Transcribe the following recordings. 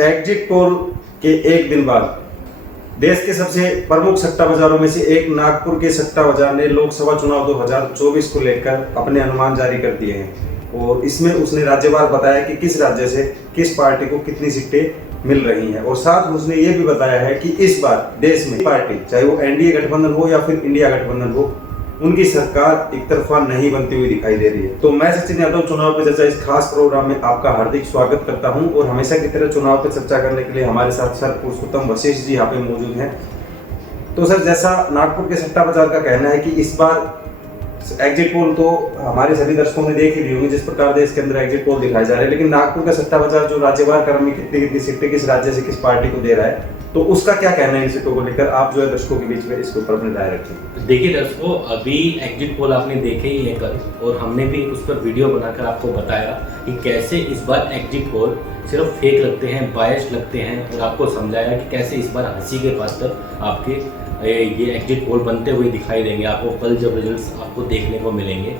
Exit poll के एक दिन बाद देश के सबसे प्रमुख सट्टा बाजारों में से एक नागपुर के सट्टा बाजार ने लोकसभा चुनाव 2024 को लेकर अपने अनुमान जारी कर दिए हैं और इसमें उसने राज्यवार बताया कि किस राज्य से किस पार्टी को कितनी सीटें मिल रही हैं और साथ में उसने ये भी बताया है कि इस बार देश में पार्टी चाहे वो एनडीए गठबंधन हो या फिर इंडिया गठबंधन हो, उनकी सरकार एक तरफा नहीं बनती हुई दिखाई दे रही है। तो मैं सचिन यादव चुनाव पे चर्चा इस खास प्रोग्राम में आपका हार्दिक स्वागत करता हूं और हमेशा की तरह चुनाव पे चर्चा करने के लिए हमारे साथ सर पुरुषोत्तम वशिष्ठ जी यहाँ पे मौजूद हैं। तो सर, जैसा नागपुर के सट्टा बाजार का कहना है कि इस बार एग्जिट पोल तो हमारे सभी दर्शकों ने देख ही ली होंगी जिस प्रकार देश के अंदर एग्जिट पोल दिखाए जा रहे हैं, लेकिन नागपुर का सट्टा बाजार जो राज्यवार क्रम में कितनी कितनी सीटें किस राज्य से किस पार्टी को दे रहा है, तो उसका क्या कहना है इन सीटों को लेकर, आप जो है दर्शकों के बीच में इसके ऊपर अपनी राय रखें। देखिए दर्शकों, अभी एग्जिट पोल आपने देखे ही है कल और हमने भी उस पर वीडियो बनाकर आपको बताया कि कैसे इस बार एग्जिट पोल सिर्फ फेक लगते हैं, बायस्ड लगते हैं और आपको समझाया कि कैसे इस बार हंसी के पात्र आपके ये एग्जिट पोल बनते हुए दिखाई देंगे आपको कल जब रिजल्ट्स आपको देखने को मिलेंगे।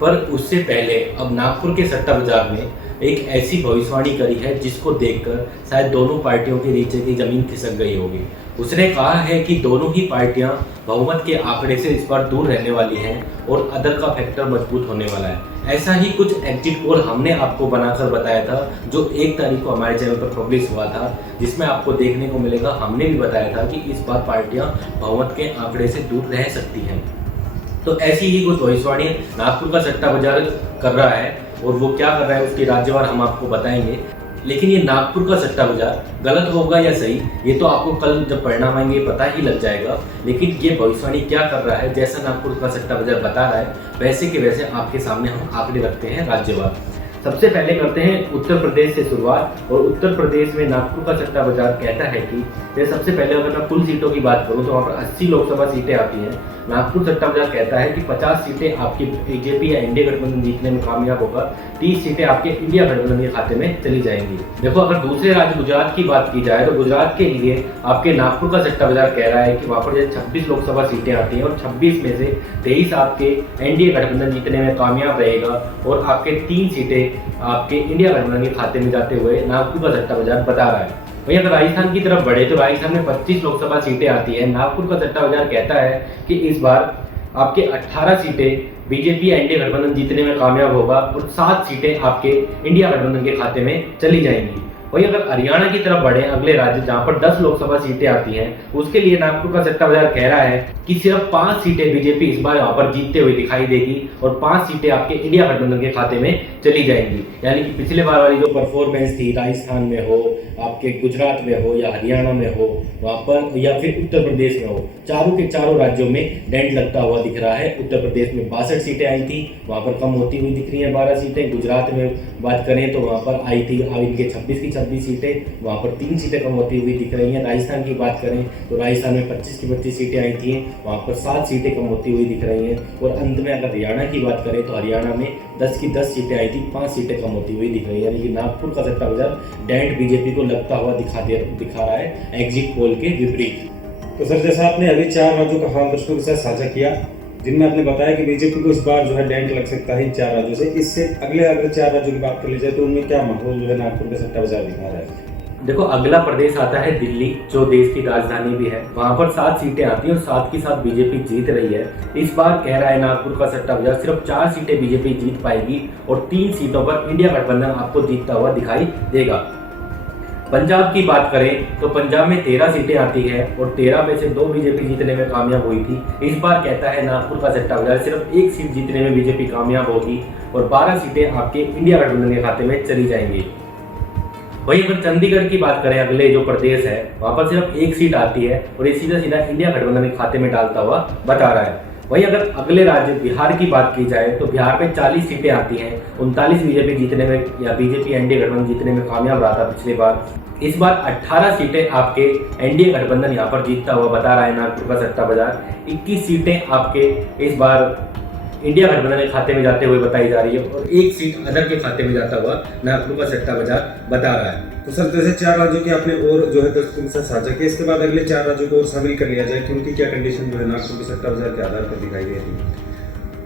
पर उससे पहले अब नागपुर के सट्टा बाजार में एक ऐसी भविष्यवाणी करी है जिसको देखकर शायद दोनों पार्टियों के नीचे की जमीन खिसक गई होगी। उसने कहा है कि दोनों ही पार्टियां बहुमत के आंकड़े से इस बार दूर रहने वाली हैं और अदर का फैक्टर मजबूत होने वाला है। ऐसा ही कुछ एग्जिट पोल हमने आपको बनाकर बताया था जो 1 तारीख को हमारे चैनल पर पब्लिश हुआ था, जिसमें आपको देखने को मिलेगा हमने भी बताया था कि इस बार पार्टियां बहुमत के आंकड़े से दूर रह सकती हैं। तो ऐसी ही कुछ भविष्यवाणी नागपुर का सट्टा बाजार कर रहा है और वो क्या कर रहा है उसकी राज्यवार हम आपको बताएंगे। लेकिन ये नागपुर का सट्टा बाजार गलत होगा या सही, ये तो आपको कल जब परिणाम आएंगे पता ही लग जाएगा। लेकिन ये भविष्यवाणी क्या कर रहा है, जैसा नागपुर का सट्टा बाजार बता रहा है वैसे के वैसे आपके सामने हम आंकड़े रखते हैं राज्यवार। सबसे पहले करते हैं उत्तर प्रदेश से शुरुआत और उत्तर प्रदेश में नागपुर का सट्टा बाजार कहता है कि सबसे पहले अगर मैं कुल सीटों की बात करूं तो वहाँ पर 80 लोकसभा सीटें आती हैं। नागपुर सट्टा बाजार कहता है कि 50 सीटें आपकी बीजेपी या इंडिया गठबंधन जीतने में कामयाब होगा, 30 सीटें आपके इंडिया गठबंधन के खाते में चली जाएंगी। देखो, अगर दूसरे राज्य गुजरात की बात की जाए तो गुजरात के लिए आपके नागपुर का सट्टा बाजार कह रहा है कि वहाँ पर 26 लोकसभा सीटें आती हैं और 26 में से 23 आपके एनडीए गठबंधन जीतने में कामयाब रहेगा और आपके 3 सीटें आपके इंडिया गठबंधन के खाते में जाते हुए नागपुर का सट्टा बाजार बता रहा है। वहीं अगर राजस्थान की तरफ बढ़े तो राजस्थान में 25 लोकसभा सीटें आती हैं। नागपुर का सट्टा बाजार कहता है कि इस बार आपके 18 सीटें बीजेपी एनडीए गठबंधन जीतने में कामयाब होगा और 7 सीटें आपके इंडिया गठबंधन के खाते में चली जाएंगी। वहीं अगर हरियाणा की तरफ बढ़े, अगले राज्य जहां पर 10 लोकसभा सीटें आती हैं, उसके लिए नागपुर का सट्टा बाजार कह रहा है कि सिर्फ 5 सीटें बीजेपी इस बार वहां पर जीतते हुए दिखाई देगी और 5 सीटें आपके इंडिया गठबंधन के खाते में चली जाएंगी। यानी कि पिछले बार वाली जो परफॉर्मेंस थी, राजस्थान में हो, आपके गुजरात में हो या हरियाणा में हो वहां पर, या फिर उत्तर प्रदेश में हो, चारों के चारों राज्यों में डेंट लगता हुआ दिख रहा है। उत्तर प्रदेश में 62 सीटें आई थी, वहां पर कम होती हुई दिख रही है 12 सीटें। गुजरात में बात करें तो वहां पर आई थी अब इनके 26 की 26 सीटें, वहां पर 3 सीटें कम होती हुई दिख रही हैं। राजस्थान की बात करें तो राजस्थान में 25 की 25 सीटें आई थी, वहां पर 7 सीटें कम होती हुई दिख रही हैं। और अंत में अगर हरियाणा की बात करें तो हरियाणा में 10 की 10 सीटें आई थी, 5 सीटें कम होती हुई दिख रही है। यानी कि नागपुर का सट्टा बाजार डेंट बीजेपी को लगता हुआ दिखा रहा है एग्जिट पोल के विपरीत। तो सर, जैसा आपने अभी 4 राज्यों का हाल दर्शकों के साथ साझा किया जिनमें आपने बताया कि बीजेपी को इस बार जो है डेंट लग सकता है इन 4 राज्यों से, इससे अगले 4 राज्यों की बात कर ली जाए तो उनमें क्या माहौल जो है नागपुर का सट्टा बाजार दिखा रहा है। देखो, अगला प्रदेश आता है दिल्ली, जो देश की राजधानी भी है। वहां पर 7 सीटें आती हैं और 7 की 7 बीजेपी जीत रही है। इस बार कह रहा है नागपुर का सट्टा बाजार सिर्फ 4 सीटें बीजेपी जीत पाएगी और 3 सीटों पर इंडिया गठबंधन आपको जीतता हुआ दिखाई देगा। पंजाब की बात करें तो पंजाब में 13 सीटें आती है और 13 में से 2 बीजेपी जीतने में कामयाब हुई थी। इस बार कहता है नागपुर का सट्टा बाजार सिर्फ 1 सीट जीतने में बीजेपी कामयाब होगी और 12 सीटें आपके इंडिया गठबंधन के खाते में चली जाएंगी। वहीं अगर चंडीगढ़ की बात करें, अगले जो प्रदेश है, वहां पर सिर्फ 1 सीट आती है और ये सीधा सीधा इंडिया गठबंधन के खाते में डालता हुआ बता रहा है। वहीं अगर अगले राज्य बिहार की बात की जाए तो बिहार में 40 सीटें आती हैं, 39 बीजेपी जीतने में या बीजेपी एनडीए गठबंधन जीतने में कामयाब रहा था पिछली बार। इस बार 18 सीटें आपके एनडीए गठबंधन यहाँ पर जीतता हुआ बता रहा है नागपुर का सट्टा बाजार। 21 सीटें आपके इस बार इंडिया गठबंधन के खाते में जाते हुए बताई जा रही है और 1 सीट अदर के खाते में जाता हुआ नागपुर का सट्टा बाजार बता रहा है। तो सर, जैसे 4 राज्यों की आपने और जो है दर्शकों के साथ साझा किया, इसके बाद अगले 4 राज्यों को और शामिल कर लिया जाए कि उनकी क्या कंडीशन जो है नागपुर के सट्टा बाजार के आधार पर दिखाई दे रही है।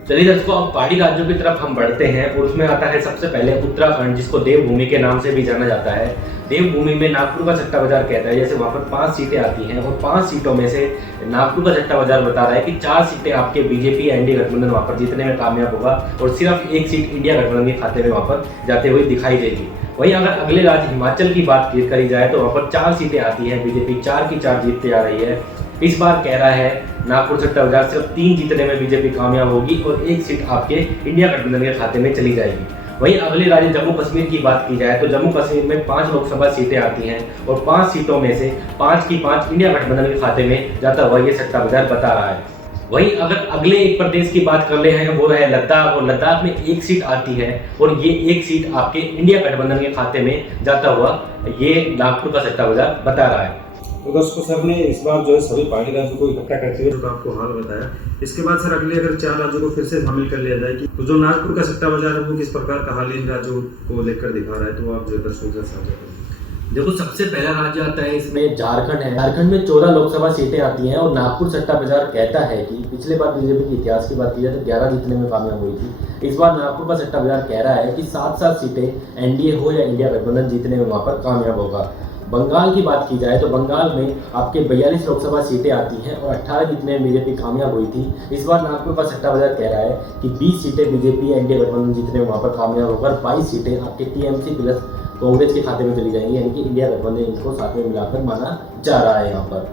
चलिए दर्शकों, अब पहाड़ी राज्यों की तरफ हम बढ़ते हैं और उसमें आता है सबसे पहले उत्तराखंड, जिसको देवभूमि के नाम से भी जाना जाता है। देवभूमि में नागपुर का सट्टा बाजार कहता है जैसे वहाँ पर 5 सीटें आती हैं और 5 सीटों में से नागपुर का सट्टा बाजार बता रहा है कि 4 सीटें आपके बीजेपी या एनडीए गठबंधन वहाँ पर जीतने में कामयाब होगा और सिर्फ 1 सीट इंडिया गठबंधन के खाते में वहाँ पर जाते हुए दिखाई देगी। वहीं अगर अगले राज्य हिमाचल की बात करी जाए तो वहाँ पर 4 सीटें आती हैं, बीजेपी 4 की 4 जीतते आ रही है। इस बार कह रहा है नागपुर सट्टा बाजार सिर्फ 3 जीतने में बीजेपी कामयाब होगी और 1 सीट आपके इंडिया गठबंधन के खाते में चली जाएगी। वहीं अगले राज्य जम्मू कश्मीर की बात की जाए तो जम्मू कश्मीर में 5 लोकसभा सीटें आती हैं और 5 सीटों में से 5 की 5 इंडिया गठबंधन के खाते में जाता हुआ ये सट्टा बाजार बता रहा है। वहीं अगर अगले एक प्रदेश की बात कर ले हैं वो है लद्दाख, और लद्दाख में 1 सीट आती है और ये 1 सीट आपके इंडिया गठबंधन के खाते में जाता हुआ ये नागपुर का सट्टा बाजार बता रहा है। तो दोस्तों सर ने इस बार जो है सभी पार्टी राज्यों को इकट्ठा करते हुए आपको हाल बताया। इसके बाद सर अगले अगर 4 राज्यों को फिर से शामिल कर लिया जाए कि तो जो नागपुर का सट्टा बाजार है वो किस प्रकार का हाल इन राज्यों को लेकर दिखा रहा है, तो आप जो दर्शकों के साथ साझा करें। देखो सबसे पहला राज्य आता है इसमें झारखंड है। झारखंड में 14 लोकसभा सीटें आती हैं और नागपुर सट्टा बाजार कहता है कि पिछले बार बीजेपी के इतिहास की बात की जाए तो 11 जीतने में कामयाब हुई थी। इस बार नागपुर का सट्टा बाजार कह रहा है कि 7 सीटें एनडीए हो या इंडिया गठबंधन जीतने में वहाँ पर कामयाब होगा। बंगाल की बात की जाए तो बंगाल में आपके 42 लोकसभा सीटें आती हैं और 18 जीतने में बीजेपी कामयाब हुई थी। इस बार नागपुर का सट्टा बाजार कह रहा है कि 20 सीटें बीजेपी एनडीए गठबंधन जीतने में वहाँ पर कामयाब होकर 22 सीटें आपके टीएमसी प्लस कांग्रेस के खाते में चली जाएंगी, यानी कि इंडिया गठबंधन इनको साथ में मिलाकर माना जा रहा है यहाँ पर।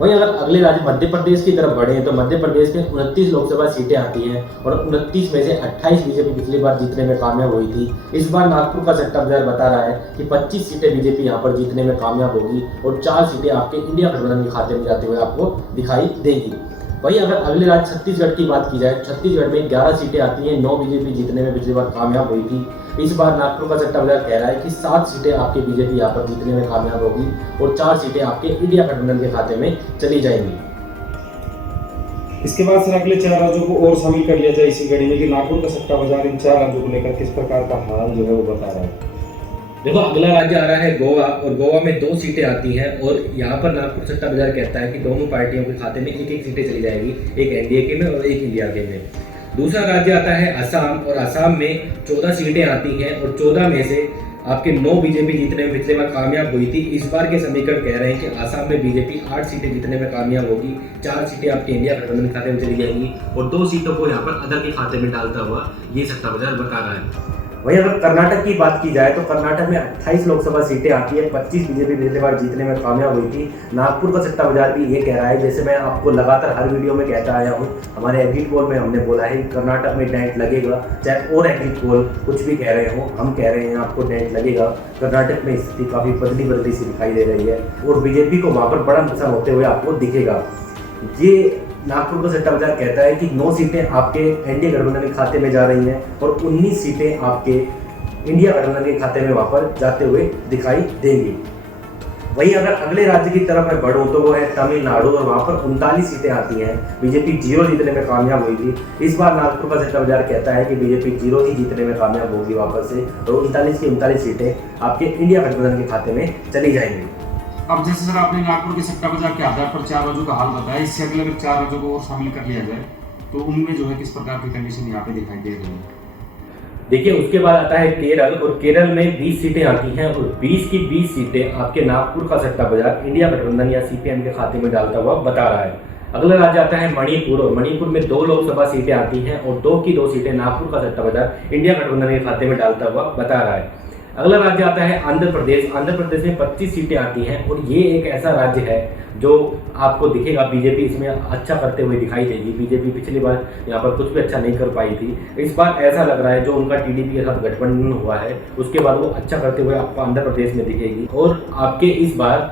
वहीं अगर अगले राज्य मध्य प्रदेश की तरफ बढ़े तो मध्य प्रदेश में 29 लोकसभा सीटें आती हैं और 29 में से 28 बीजेपी पिछली बार जीतने में कामयाब हुई थी। इस बार नागपुर का सट्टा बाजार बता रहा है कि 25 सीटें बीजेपी यहाँ पर जीतने में कामयाब होगी और 4 सीटें आपके इंडिया गठबंधन के खाते में जाते हुए आपको दिखाई देगी। वहीं अगर अगले राज्य छत्तीसगढ़ की बात की जाए, छत्तीसगढ़ में 11 सीटें आती हैं, 9 बीजेपी जीतने में पिछली बार कामयाब हुई थी। इस बार नागपुर का सट्टा बाजार कह रहा है कि 7 सीटें आपके बीजेपी यहाँ पर जीतने में कामयाब होगी और 4 सीटें आपके इंडिया गठबंधन के खाते में चली जाएंगी। इसके बाद सर अगले 4 राज्यों को और शामिल कर लिया जाए इसी कड़ी में कि नागपुर का सट्टा बाजार इन 4 राज्यों को लेकर किस प्रकार का हाल जो है वो बता रहा है। देखो अगला राज्य आ रहा है गोवा, और गोवा में 2 सीटें आती हैं और यहाँ पर नागपुर सट्टा बाजार कहता है कि दोनों पार्टियों के खाते में 1-1 सीटें चली जाएगी, एक एनडीए के में और एक इंडिया के में। दूसरा राज्य आता है असम, और असम में 14 सीटें आती हैं और 14 में से आपके 9 बीजेपी जीतने में पिछले बार कामयाब हुई थी। इस बार के समीकरण कह रहे हैं कि असम में बीजेपी 8 सीटें जीतने में कामयाब होगी, 4 सीटें आपके इंडिया गठबंधन के खाते में चली जाएंगी और 2 सीटों को यहाँ पर अदर के खाते में डालता हुआ ये सट्टा बाजार बता रहा है। वहीं अगर कर्नाटक की बात की जाए तो कर्नाटक में 28 लोकसभा सीटें आती है, 25 बीजेपी पिछले बार जीतने में कामयाब हुई थी। नागपुर का सट्टा बाजार भी ये कह रहा है, जैसे मैं आपको लगातार हर वीडियो में कहता आया हूँ, हमारे एग्जिट पोल में हमने बोला है कि कर्नाटक में डेंट लगेगा, चाहे और एग्जिट पोल कुछ भी कह रहे हो, हम कह रहे हैं आपको डेंट लगेगा। कर्नाटक में स्थिति काफ़ी बदली सी दिखाई दे रही है और बीजेपी को वहाँ पर बड़ा नुकसान होते हुए आपको दिखेगा। ये नागपुर का सट्टा बाजार कहता है कि 9 सीटें आपके एनडीए गठबंधन के खाते में जा रही हैं और 19 सीटें आपके इंडिया गठबंधन के खाते में वहाँ पर जाते हुए दिखाई देंगी। वहीं अगर अगले राज्य की तरफ मैं बढ़ूँ तो वो है तमिलनाडु, और वहाँ पर 39 सीटें आती हैं, बीजेपी 0 जीतने में कामयाब हुई थी। इस बार नागपुर का सट्टा बाजार कहता है कि बीजेपी 0 ही जीतने में कामयाब होगी वापस से, और 39 की 39 सीटें आपके इंडिया गठबंधन के खाते में चली जाएंगी। अब जैसे सर आपने नागपुर के सट्टा बाजार के आधार पर 4 राज्यों का हाल बताया, इससे अगले अगर 4 राज्यों को और शामिल कर लिया जाए तो उनमें जो है किस प्रकार की कंडीशन यहाँ पे दिखाई दे रही है। देखिए उसके बाद आता है केरल, और केरल में 20 सीटें आती हैं और 20 की 20 सीटें आपके नागपुर का सट्टा बाजार इंडिया गठबंधन या सीपीएम के खाते में डालता हुआ बता रहा है। अगला राज्य आता है मणिपुर, और मणिपुर में 2 लोकसभा सीटें आती हैं और 2 की 2 सीटें नागपुर का सट्टा बाजार इंडिया गठबंधन के खाते में डालता हुआ बता रहा है। अगला राज्य आता है आंध्र प्रदेश। आंध्र प्रदेश में 25 सीटें आती हैं और ये एक ऐसा राज्य है जो आपको दिखेगा बीजेपी इसमें अच्छा करते हुए दिखाई देगी। बीजेपी पिछली बार यहाँ पर कुछ भी अच्छा नहीं कर पाई थी, इस बार ऐसा लग रहा है जो उनका टीडीपी के साथ गठबंधन हुआ है उसके बाद वो अच्छा करते हुए आपको आंध्र प्रदेश में दिखेगी। और आपके इस बार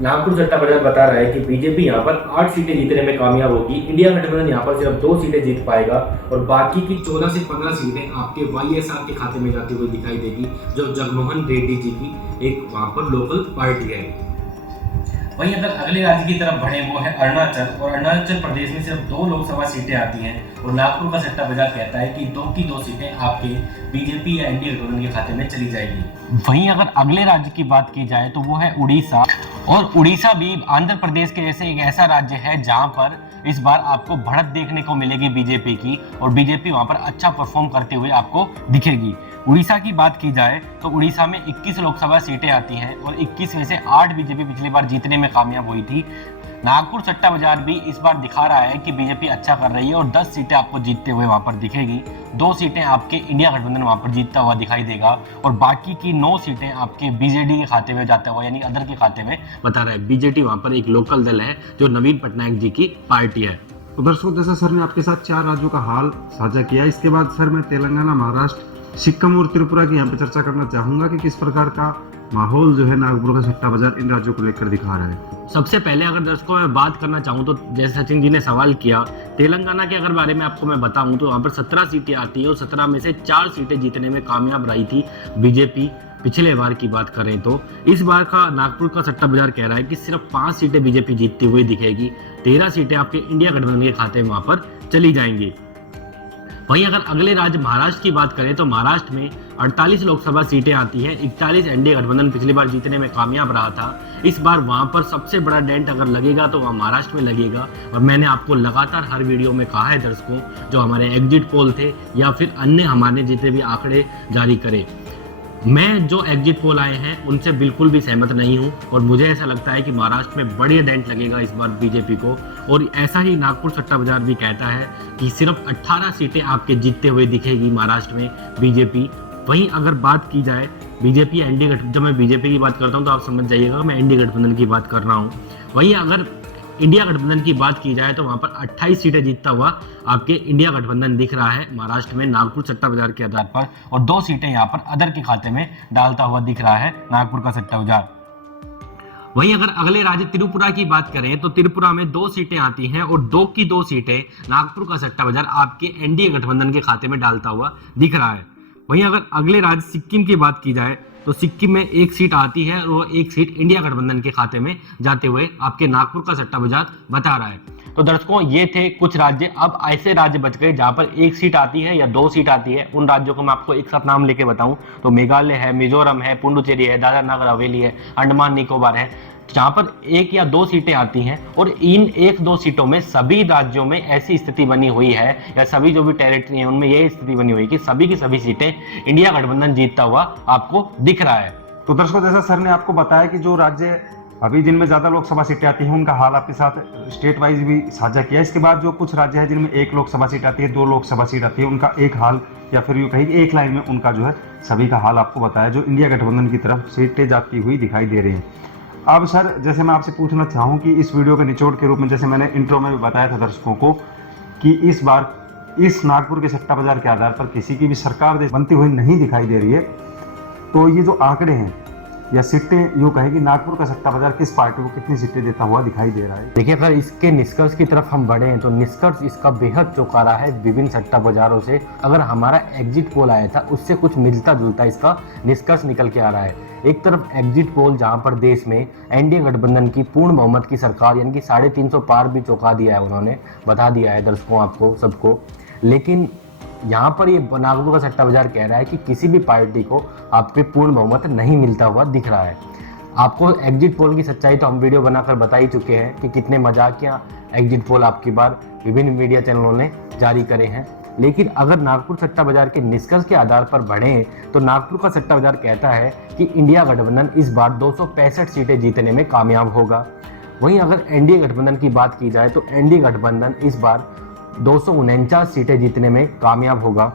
नागपुर सट्टा बाजार बता रहा है कि बीजेपी यहाँ पर 8 सीटें जीतने में कामयाब होगी, इंडिया गठबंधन यहाँ पर सिर्फ 2 सीटें जीत पाएगा और बाकी की 14 से 15 सीटें आपके वाईएसआर के खाते में जाती हुई दिखाई देगी, जो जगनमोहन रेड्डी जी की एक वहाँ पर लोकल पार्टी है। वहीं अगर अगले राज्य की तरफ बढ़े वो है अरुणाचल, और अरुणाचल प्रदेश में सिर्फ 2 लोकसभा सीटें आती हैं और नागपुर का सट्टा बाजार कहता है कि 2 की 2 सीटें आपके बीजेपी या एनडीए गठबंधन के खाते में चली जाएगी। वहीं अगर अगले राज्य की बात की जाए तो वो है उड़ीसा, और उड़ीसा भी आंध्र प्रदेश के जैसे एक ऐसा राज्य है जहां पर इस बार आपको बढ़त देखने को मिलेगी बीजेपी की, और बीजेपी वहां पर अच्छा परफॉर्म करते हुए आपको दिखेगी। उड़ीसा की बात की जाए तो उड़ीसा में 21 लोकसभा सीटें आती हैं और 21 में से 8 बीजेपी पिछली बार जीतने में कामयाब हुई थी। नागपुर सट्टा बाजार भी इस बार दिखा रहा है कि बीजेपी अच्छा कर रही है और 10 सीटें आपको जीतते हुए वहां पर दिखेगी। 2 सीटें आपके इंडिया गठबंधन वहां पर जीतता हुआ दिखाई देगा और बाकी की 9 सीटें आपके बीजेडी के खाते में जाता हुआ यानी अदर के खाते में बता रहा है। बीजेडी वहां पर एक लोकल दल है जो नवीन पटनायक जी की पार्टी है। तो दर्शकों, जैसा सर ने आपके साथ 4 राज्यों का हाल साझा किया, इसके बाद सर मैं तेलंगाना, महाराष्ट्र, सिक्किम और त्रिपुरा की यहाँ पे चर्चा करना चाहूंगा कि किस प्रकार का माहौल जो है नागपुर का सट्टा बाजार इन राज्यों को लेकर दिखा रहा है। सबसे पहले अगर दर्शकों मैं बात करना चाहूँ तो जैसे सचिन जी ने सवाल किया, तेलंगाना के अगर बारे में आपको मैं बताऊं तो वहाँ पर 17 सीटें आती है और 17 में से 4 सीटें जीतने में कामयाब रही थी बीजेपी। पिछले बार की बात करें तो इस बार का नागपुर का सट्टा बाजार कह रहा है कि सिर्फ 5 सीटें बीजेपी जीतती हुई दिखेगी, 13 सीटें आपके इंडिया गठबंधन के खाते में वहां पर चली जाएंगी। वहीं अगर अगले राज्य महाराष्ट्र की बात करें तो महाराष्ट्र में 48 लोकसभा सीटें आती हैं, 41 एनडीए गठबंधन पिछली बार जीतने में कामयाब रहा था। इस बार वहां पर सबसे बड़ा डेंट अगर लगेगा तो वहां महाराष्ट्र में लगेगा और मैंने आपको लगातार हर वीडियो में कहा है दर्शकों, जो हमारे एग्जिट पोल थे या फिर अन्य हमारे जितने भी आंकड़े जारी करे, मैं जो एग्जिट पोल आए हैं उनसे बिल्कुल भी सहमत नहीं हूं और मुझे ऐसा लगता है कि महाराष्ट्र में बड़ी डेंट लगेगा इस बार बीजेपी को। और ऐसा ही नागपुर सट्टा बाजार भी कहता है कि सिर्फ 18 सीटें आपके जीतते हुए दिखेगी महाराष्ट्र में बीजेपी। वहीं अगर बात की जाए बीजेपी एनडीए गठबंधन, जब मैं बीजेपी की बात करता हूं तो आप समझ जाइएगा मैं एनडीए गठबंधन की बात कर रहा हूं। वहीं अगर इंडिया गठबंधन की बात की जाए तो वहां पर 28 सीटें जीतता हुआ आपके इंडिया गठबंधन दिख रहा है महाराष्ट्र में नागपुर सट्टा बाजार के आधार पर, और 2 सीटें यहां पर अदर के खाते में डालता हुआ दिख रहा है नागपुर का सट्टा बाजार। वहीं अगर अगले राज्य त्रिपुरा की बात करें तो त्रिपुरा में 2 सीटें आती हैं और 2 की 2 सीटें नागपुर का सट्टा बाजार आपके एनडीए गठबंधन के खाते में डालता हुआ दिख रहा है। वहीं अगर अगले राज्य सिक्किम की बात की जाए तो सिक्किम में 1 सीट आती है और वो 1 सीट इंडिया गठबंधन के खाते में जाते हुए आपके नागपुर का सट्टा बाजार बता रहा है। तो दर्शकों ये थे कुछ राज्य। अब ऐसे राज्य बच गए जहां पर 1 सीट आती है या 2 सीट आती है। उन राज्यों को मैं आपको एक साथ नाम लेके बताऊं तो मेघालय है, मिजोरम है, पुडुचेरी है, दादरा नगर हवेली है, अंडमान निकोबार है, जहां पर 1 या 2 सीटें आती हैं। और इन 1-2 सीटों में सभी राज्यों में ऐसी स्थिति बनी हुई है या सभी जो भी टेरिटरी है उनमें यही स्थिति बनी हुई है कि सभी की सभी सीटें इंडिया गठबंधन जीतता हुआ आपको दिख रहा है। तो दर्शकों, जैसा सर ने आपको बताया कि जो राज्य अभी जिनमें ज्यादा लोकसभा सीटें आती हैं उनका हाल आपके साथ स्टेट वाइज भी साझा किया। इसके बाद जो कुछ राज्य है जिनमें 1 लोकसभा सीट आती है, 2 लोकसभा सीट आती है, उनका एक हाल या फिर यूं कहीं एक लाइन में उनका जो है सभी का हाल आपको बताया, जो इंडिया गठबंधन की तरफ सीटें जाती हुई दिखाई दे रही हैं। अब सर, जैसे मैं आपसे पूछना चाहूँ कि इस वीडियो के निचोड़ के रूप में, जैसे मैंने इंट्रो में भी बताया था दर्शकों को कि इस बार इस नागपुर के सट्टा बाजार के आधार पर किसी की भी सरकार बनती हुई नहीं दिखाई दे रही है। तो ये जो आंकड़े हैं या सीटें, यूँ कहें कि नागपुर का सट्टा बाजार किस पार्टी को कितनी सीटें देता हुआ दिखाई दे रहा है। देखिए, अगर इसके निष्कर्ष की तरफ हम बढ़े तो निष्कर्ष इसका बेहद चौंका है विभिन्न सट्टा बाजारों से। अगर हमारा एग्जिट पोल आया था उससे कुछ मिलता जुलता इसका निष्कर्ष निकल के आ रहा है। एक तरफ एग्जिट पोल जहां पर देश में एनडीए गठबंधन की पूर्ण बहुमत की सरकार यानी कि 350 पार भी चौंका दिया है, उन्होंने बता दिया है दर्शकों आपको सबको। लेकिन यहाँ पर ये नागपुर का सट्टा बाजार कह रहा है कि किसी भी पार्टी को आपके पूर्ण बहुमत नहीं मिलता हुआ दिख रहा है। आपको एग्जिट पोल की सच्चाई तो हम वीडियो बनाकर बता ही चुके हैं कि कितने मजाकिया एग्जिट पोल आपकी बार विभिन्न मीडिया चैनलों ने जारी करे हैं। लेकिन अगर नागपुर सट्टा बाजार के निष्कर्ष के आधार पर बढ़ें तो नागपुर का सट्टा बाजार कहता है कि इंडिया गठबंधन इस बार 265 सीटें जीतने में कामयाब होगा। वहीं अगर एनडीए गठबंधन की बात की जाए तो एनडीए गठबंधन इस बार 249 सीटें जीतने में कामयाब होगा।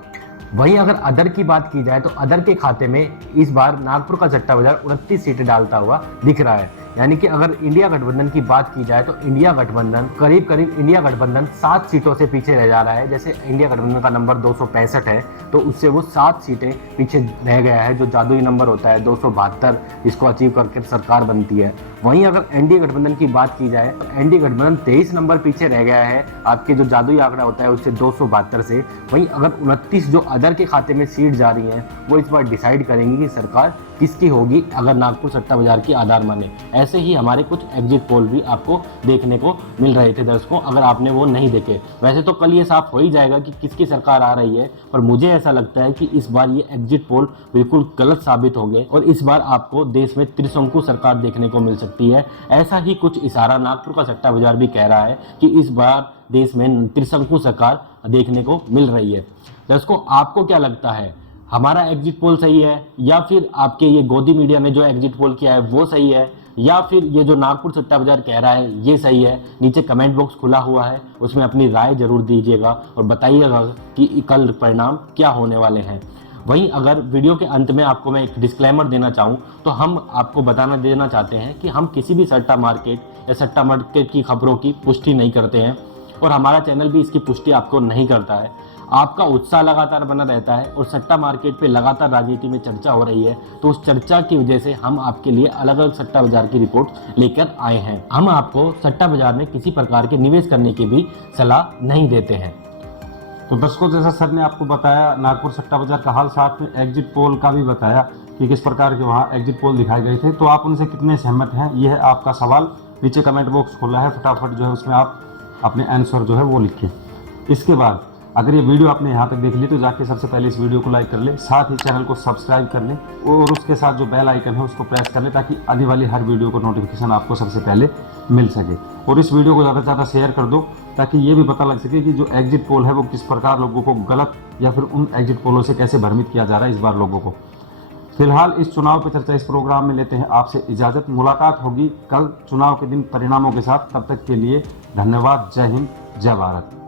वहीं अगर अदर की बात की जाए तो अदर के खाते में इस बार नागपुर का सट्टा बाजार 29 सीटें डालता हुआ दिख रहा है। यानी कि अगर इंडिया गठबंधन की बात की जाए तो इंडिया गठबंधन करीब इंडिया गठबंधन 7 सीटों से पीछे रह जा रहा है। जैसे इंडिया गठबंधन का नंबर 265 है तो उससे वो 7 सीटें पीछे रह गया है, जो जादुई नंबर होता है 272, इसको अचीव करके सरकार बनती है। वहीं अगर एनडीए गठबंधन की बात की जाए तो एनडीए गठबंधन 23 नंबर पीछे रह गया है आपके जो जादुई आंकड़ा होता है उससे 272 से। वहीं अगर 29 जो अदर के खाते में सीट जा रही हैं वो इस बार डिसाइड करेंगी कि सरकार किसकी होगी अगर नागपुर सट्टा बाजार की आधार माने। ऐसे ही हमारे कुछ एग्जिट पोल भी आपको देखने को मिल रहे थे दर्शकों, अगर आपने वो नहीं देखे। वैसे तो कल ये साफ हो ही जाएगा कि किसकी सरकार आ रही है, पर मुझे ऐसा लगता है कि इस बार ये एग्जिट पोल बिल्कुल गलत साबित हो गए और इस बार आपको देश में त्रिशंकु सरकार देखने को मिल सकती है। ऐसा ही कुछ इशारा नागपुर का सट्टा बाजार भी कह रहा है कि इस बार देश में त्रिशंकु सरकार देखने को मिल रही है। दर्शकों, आपको क्या लगता है हमारा एग्जिट पोल सही है या फिर आपके ये गोदी मीडिया ने जो एग्जिट पोल किया है वो सही है, या फिर ये जो नागपुर सट्टा बाजार कह रहा है ये सही है। नीचे कमेंट बॉक्स खुला हुआ है, उसमें अपनी राय जरूर दीजिएगा और बताइएगा कि कल परिणाम क्या होने वाले हैं। वहीं अगर वीडियो के अंत में आपको मैं एक डिस्क्लेमर देना चाहूँ तो हम आपको देना चाहते हैं कि हम किसी भी सट्टा मार्केट या सट्टा मार्केट की खबरों की पुष्टि नहीं करते हैं और हमारा चैनल भी इसकी पुष्टि आपको नहीं करता है। आपका उत्साह लगातार बना रहता है और सट्टा मार्केट पे लगातार राजनीति में चर्चा हो रही है, तो उस चर्चा की वजह से हम आपके लिए अलग अलग सट्टा बाजार की रिपोर्ट लेकर आए हैं। हम आपको सट्टा बाजार में किसी प्रकार के निवेश करने की भी सलाह नहीं देते हैं। तो दर्शकों, जैसा सर ने आपको बताया नागपुर सट्टा बाजार का हाल, साथ में एग्जिट पोल का भी बताया कि किस प्रकार के वहाँ एग्जिट पोल दिखाए गए थे, तो आप उनसे कितने सहमत हैं, ये है आपका सवाल। नीचे कमेंट बॉक्स खोला है, फटाफट जो है उसमें आप अपने आंसर जो है वो लिखें। इसके बाद अगर ये वीडियो आपने यहाँ तक देख ली तो जाके सबसे पहले इस वीडियो को लाइक कर ले, साथ ही चैनल को सब्सक्राइब कर लें और उसके साथ जो बेल आइकन है उसको प्रेस कर लें ताकि आने वाली हर वीडियो को नोटिफिकेशन आपको सबसे पहले मिल सके। और इस वीडियो को ज़्यादा से ज़्यादा शेयर कर दो ताकि ये भी पता लग सके कि जो एग्जिट पोल है वो किस प्रकार लोगों को गलत या फिर उन एग्जिट पोलों से कैसे भ्रमित किया जा रहा है इस बार लोगों को। फिलहाल इस चुनाव पर चर्चा इस प्रोग्राम में लेते हैं आपसे इजाज़त। मुलाकात होगी कल चुनाव के दिन परिणामों के साथ। तब तक के लिए धन्यवाद। जय हिंद, जय भारत।